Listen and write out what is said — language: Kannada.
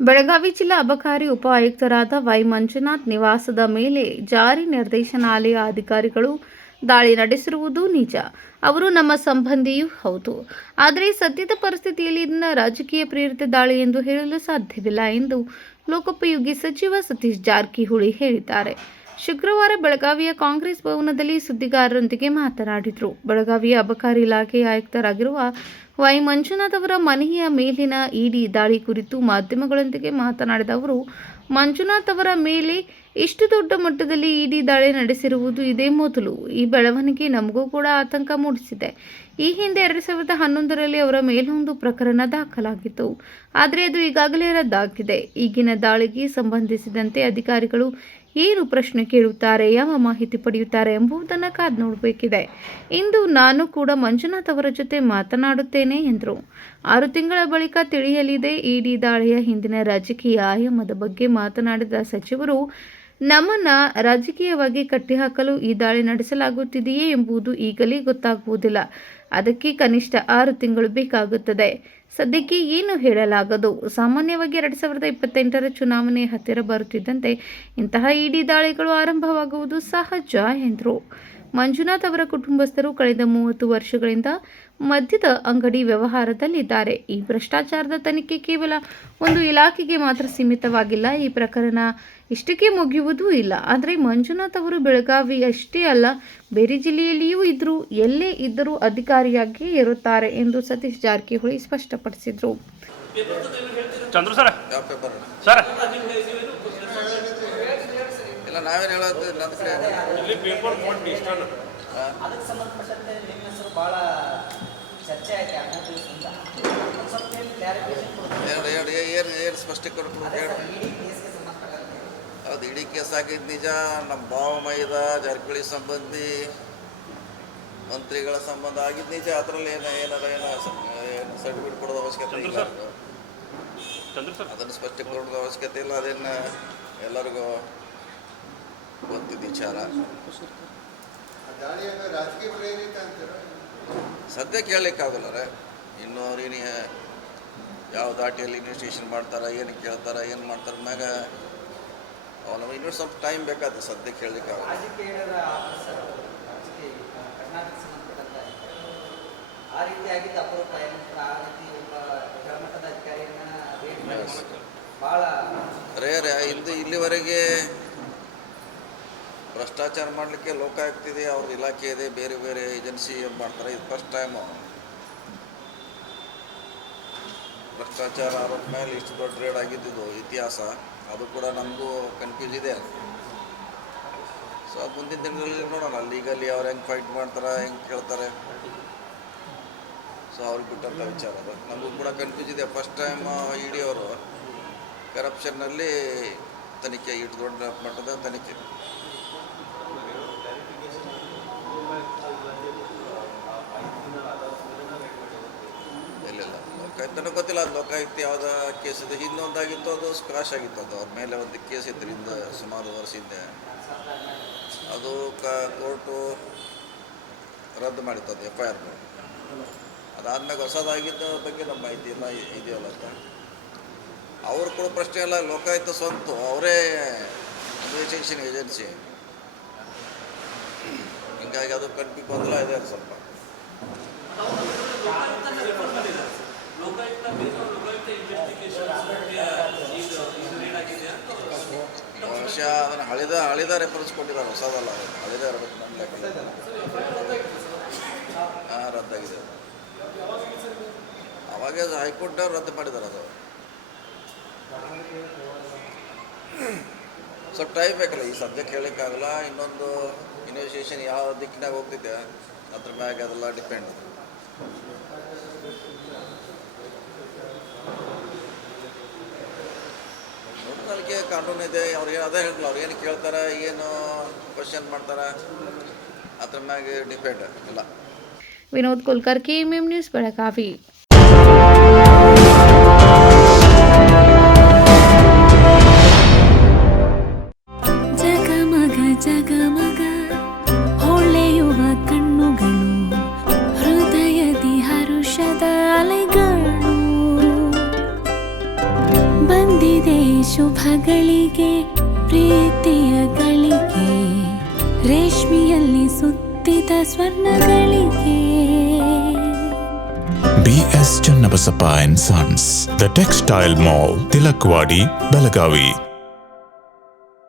ಬೆಳಗಾವಿ ಜಿಲ್ಲಾ ಅಬಕಾರಿ ಉಪ ಆಯುಕ್ತರಾದ ವೈ ಮಂಜುನಾಥ್ ನಿವಾಸದ ಮೇಲೆ ಜಾರಿ ನಿರ್ದೇಶನಾಲಯ ಅಧಿಕಾರಿಗಳು ದಾಳಿ ನಡೆಸಿರುವುದು ನಿಜ. ಅವರು ನಮ್ಮ ಸಂಬಂಧಿಯೂ ಹೌದು. ಆದರೆ ಸದ್ಯದ ಪರಿಸ್ಥಿತಿಯಲ್ಲಿ ಇದನ್ನು ರಾಜಕೀಯ ಪ್ರೇರಿತ ದಾಳಿ ಎಂದು ಹೇಳಲು ಸಾಧ್ಯವಿಲ್ಲ ಎಂದು ಲೋಕೋಪಯೋಗಿ ಸಚಿವ ಸತೀಶ್ ಜಾರಕಿಹೊಳಿ ಹೇಳಿದ್ದಾರೆ. ಶುಕ್ರವಾರ ಬೆಳಗಾವಿಯ ಕಾಂಗ್ರೆಸ್ ಭವನದಲ್ಲಿ ಸುದ್ದಿಗಾರರೊಂದಿಗೆ ಮಾತನಾಡಿದರು. ಬೆಳಗಾವಿಯ ಅಬಕಾರಿ ಇಲಾಖೆಯ ಆಯುಕ್ತರಾಗಿರುವ ವೈ ಮಂಜುನಾಥ್ ಅವರ ಮನೆಯ ಮೇಲಿನ ಇಡಿ ದಾಳಿ ಕುರಿತು ಮಾಧ್ಯಮಗಳೊಂದಿಗೆ ಮಾತನಾಡಿದ ಅವರು, ಮಂಜುನಾಥ್ ಅವರ ಮೇಲೆ ಇಷ್ಟು ದೊಡ್ಡ ಮಟ್ಟದಲ್ಲಿ ಇಡಿ ದಾಳಿ ನಡೆಸಿರುವುದು ಇದೇ ಮೊದಲು. ಈ ಬೆಳವಣಿಗೆ ನಮಗೂ ಕೂಡ ಆತಂಕ ಮೂಡಿಸಿದೆ. ಈ ಹಿಂದೆ 2011ರಲ್ಲಿ ಅವರ ಮೇಲೊಂದು ಪ್ರಕರಣ ದಾಖಲಾಗಿತ್ತು. ಆದರೆ ಅದು ಈಗಾಗಲೇ ರದ್ದಾಗಿದೆ. ಈಗಿನ ದಾಳಿಗೆ ಸಂಬಂಧಿಸಿದಂತೆ ಅಧಿಕಾರಿಗಳು ಏನು ಪ್ರಶ್ನೆ ಕೇಳುತ್ತಾರೆ, ಯಾವ ಮಾಹಿತಿ ಪಡೆಯುತ್ತಾರೆ ಎಂಬುದನ್ನು ಕಾದು ನೋಡಬೇಕಿದೆ. ಇಂದು ನಾನು ಕೂಡ ಮಂಜುನಾಥ್ ಅವರ ಜೊತೆ ಮಾತನಾಡುತ್ತೇನೆ ಎಂದರು. 6 ತಿಂಗಳ ಬಳಿಕ ತಿಳಿಯಲಿದೆ ಇಡಿ ದಾಳಿಯ ಹಿಂದಿನ ರಾಜಕೀಯ ಆಯಾಮದ ಬಗ್ಗೆ ಮಾತನಾಡಿದ ಸಚಿವರು, ನಮ್ಮನ್ನ ರಾಜಕೀಯವಾಗಿ ಕಟ್ಟಿಹಾಕಲು ಈ ದಾಳಿ ನಡೆಸಲಾಗುತ್ತಿದೆಯೇ ಎಂಬುದು ಈಗಲೇ ಗೊತ್ತಾಗುವುದಿಲ್ಲ. ಅದಕ್ಕೆ ಕನಿಷ್ಠ 6 ತಿಂಗಳು ಬೇಕಾಗುತ್ತದೆ. ಸದ್ಯಕ್ಕೆ ಏನು ಹೇಳಲಾಗದು. ಸಾಮಾನ್ಯವಾಗಿ 2028ರ ಚುನಾವಣೆ ಹತ್ತಿರ ಬರುತ್ತಿದ್ದಂತೆ ಇಂತಹ ಇಡಿ ದಾಳಿಗಳು ಆರಂಭವಾಗುವುದು ಸಹಜ ಎಂದರು. ಮಂಜುನಾಥ್ ಅವರ ಕುಟುಂಬಸ್ಥರು ಕಳೆದ 30 ವರ್ಷಗಳಿಂದ ಮದ್ಯದ ಅಂಗಡಿ ವ್ಯವಹಾರದಲ್ಲಿದ್ದಾರೆ. ಈ ಭ್ರಷ್ಟಾಚಾರದ ತನಿಖೆ ಕೇವಲ ಒಂದು ಇಲಾಖೆಗೆ ಮಾತ್ರ ಸೀಮಿತವಾಗಿಲ್ಲ. ಈ ಪ್ರಕರಣ ಇಷ್ಟಕ್ಕೆ ಮುಗಿಯುವುದೂ ಇಲ್ಲ. ಆದರೆ ಮಂಜುನಾಥ್ ಅವರು ಬೆಳಗಾವಿ ಅಷ್ಟೇ ಅಲ್ಲ, ಬೇರೆ ಜಿಲ್ಲೆಯಲ್ಲಿಯೂ ಇದ್ದರೂ ಎಲ್ಲೇ ಇದ್ದರೂ ಅಧಿಕಾರಿಯಾಗಿಯೇ ಇರುತ್ತಾರೆ ಎಂದು ಸತೀಶ್ ಜಾರಕಿಹೊಳಿ ಸ್ಪಷ್ಟಪಡಿಸಿದರು. ನಾವೇನು ಹೇಳೋದು ಏನು ಸ್ಪಷ್ಟೀಕರಣ ಅದು ಇಡೀ ಕೇಸ್ ಆಗಿದ್ದು ನಿಜ. ನಮ್ಮ ಭಾವ ಮೈದ ಜಾರಕಿಹೊಳಿ ಸಂಬಂಧಿ ಮಂತ್ರಿಗಳ ಸಂಬಂಧ ಆಗಿದ್ದು ನಿಜ. ಅದರಲ್ಲಿ ಏನು ಸರ್ಟಿಫಿಕೇಟ್ ಕೊಡೋದು ಅವಶ್ಯಕತೆ ಇಲ್ಲ. ಅದನ್ನು ಸ್ಪಷ್ಟೀಕರಣದ ಅವಶ್ಯಕತೆ ಇಲ್ಲ. ಅದನ್ನು ಎಲ್ಲರಿಗೂ ಗೊತ್ತಿದ್ದ ವಿಚಾರ. ಸದ್ಯ ಕೇಳಲಿಕ್ಕಾಗಲ್ಲ ರೀ. ಇನ್ನೂ ಅವ್ರೇನು ಯಾವ ದಾಟಿಯಲ್ಲಿ ಇನ್ವೆಸ್ಟಿಗೇಷನ್ ಮಾಡ್ತಾರೆ, ಏನು ಕೇಳ್ತಾರೆ, ಏನು ಮಾಡ್ತಾರೆ ಮ್ಯಾಗ ಅವನು ಇನ್ನೂ ಸ್ವಲ್ಪ ಟೈಮ್ ಬೇಕಾದ್ರೆ ಸದ್ಯ ಕೇಳಲಿಕ್ಕಾಗಲ್ಲ. ರೇರೆ ಇಲ್ಲಿವರೆಗೆ ಭ್ರಷ್ಟಾಚಾರ ಮಾಡಲಿಕ್ಕೆ ಲೋಕಾಯುಕ್ತ ಇದೆ, ಅವ್ರದ್ದು ಇಲಾಖೆ ಇದೆ, ಬೇರೆ ಬೇರೆ ಏಜೆನ್ಸಿ ಮಾಡ್ತಾರೆ. ಇದು ಫಸ್ಟ್ ಟೈಮು ಭ್ರಷ್ಟಾಚಾರ ಆರೋಪ ಮೇಲೆ ಇಷ್ಟು ದೊಡ್ಡ ರೇಡ್ ಆಗಿದ್ದು ಇತಿಹಾಸ. ಅದು ಕೂಡ ನಮಗೂ ಕನ್ಫ್ಯೂಸ್ ಇದೆ. ಸೊ ಮುಂದಿನ ದಿನಗಳಲ್ಲಿ ನೋಡೋಣ ಲೀಗಲಿ ಅವ್ರು ಹೆಂಗೆ ಫೈಟ್ ಮಾಡ್ತಾರೆ, ಹೆಂಗೆ ಕೇಳ್ತಾರೆ. ಸೊ ಅವ್ರಿಗೆ ಬಿಟ್ಟಂಥ ವಿಚಾರ ಅದು. ನಮಗೂ ಕೂಡ ಕನ್ಫ್ಯೂಸ್ ಇದೆ. ಫಸ್ಟ್ ಟೈಮ್ ಇಡಿ ಅವರು ಕರಪ್ಷನ್ನಲ್ಲಿ ತನಿಖೆ, ಇಷ್ಟು ದೊಡ್ಡ ಮಟ್ಟದ ತನಿಖೆ. ಲೋಕಾಯುಕ್ತನೂ ಗೊತ್ತಿಲ್ಲ. ಅದು ಲೋಕಾಯುಕ್ತ ಯಾವುದೋ ಕೇಸ್ ಇದೆ. ಹಿಂದೊಂದಾಗಿತ್ತು, ಅದು ಸ್ಕ್ರಾಶ್ ಆಗಿತ್ತು. ಅದು ಅವ್ರ ಮೇಲೆ ಒಂದು ಕೇಸ್ ಇತ್ತು ಹಿಂದೆ, ಸುಮಾರು ವರ್ಷ ಹಿಂದೆ. ಅದು ಕೋರ್ಟು ರದ್ದು ಮಾಡಿತ್ತು, ಅದು FIR. ಅದಾದ್ಮೇಲೆ ಹೊಸದಾಗಿದ್ದ ಬಗ್ಗೆ ನಮ್ಮ ಮಾಹಿತಿ ಇಲ್ಲ ಇದೆಯಲ್ಲ ಅಂತ ಅವ್ರು ಕೂಡ ಪ್ರಶ್ನೆ ಇಲ್ಲ. ಲೋಕಾಯುಕ್ತ ಸ್ವಂತ ಅವರೇ ಇನ್ವೆಸ್ಟಿಗೇಷನ್ ಏಜೆನ್ಸಿ. ಹೀಗಾಗಿ ಅದು ಗೊಂದಲ ಇದೆ ಅದು ಸ್ವಲ್ಪ. ಬಹುಶಃ ಅದನ್ನು ಹಳಿದ ರೆಫರೆನ್ಸ್ ಕೊಟ್ಟಿದ್ದಾರೆ, ಹೊಸದಲ್ಲ. ಹಳಿದ ರದ್ದಾಗಿದೆ. ಅವಾಗೇ ಹೈಕೋರ್ಟ್ನವ್ರು ರದ್ದು ಮಾಡಿದ್ದಾರೆ. ಅದು ಸ್ವಲ್ಪ ಟೈಮ್ ಬೇಕಲ್ಲ. ಈ ಸದ್ಯಕ್ಕೆ ಹೇಳೋಕ್ಕಾಗಲ್ಲ. ಇನ್ನೊಂದು ಇನ್ವೆಸ್ಟಿಗೇಷನ್ ಯಾವ ದಿಕ್ಕಿನಾಗ ಹೋಗ್ತಿದೆ ಅದ್ರ ಮ್ಯಾಗ ಅದೆಲ್ಲ ಡಿಪೆಂಡ್. ನೋಡಲಿಕ್ಕೆ ಕಾನೂನು ಇದೆ. ಅವ್ರಿಗೆ ಅದೇ ಹೇಳಿಲ್ಲ, ಅವ್ರು ಏನು ಕೇಳ್ತಾರೆ, ಏನು ಕ್ವಶನ್ ಮಾಡ್ತಾರೆ, ಅದ್ರ ಮ್ಯಾಗೆ ಡಿಪೆಂಡ್ ಇಲ್ಲ. Vinod Kulkar, KMM news, Belagavi. ಜಗಮಗ ಹೊಳೆಯುವ ಕಣ್ಣುಗಳು, ಹೃದಯದಿ ಹರುಷದ ಅಲೆಗಳು ಬಂದಿ ಶುಭಗಳಿಗೆ ಪ್ರೀತಿಯ ಗಳಿಗೆ ರೇಷ್ಮೆಯಲ್ಲಿ ಸುತ್ತಿದ ಸ್ವರ್ಣಗಳಿಗೆ BS Channabasappa and Sons, The Textile Mall, Tilakwadi, Belagavi.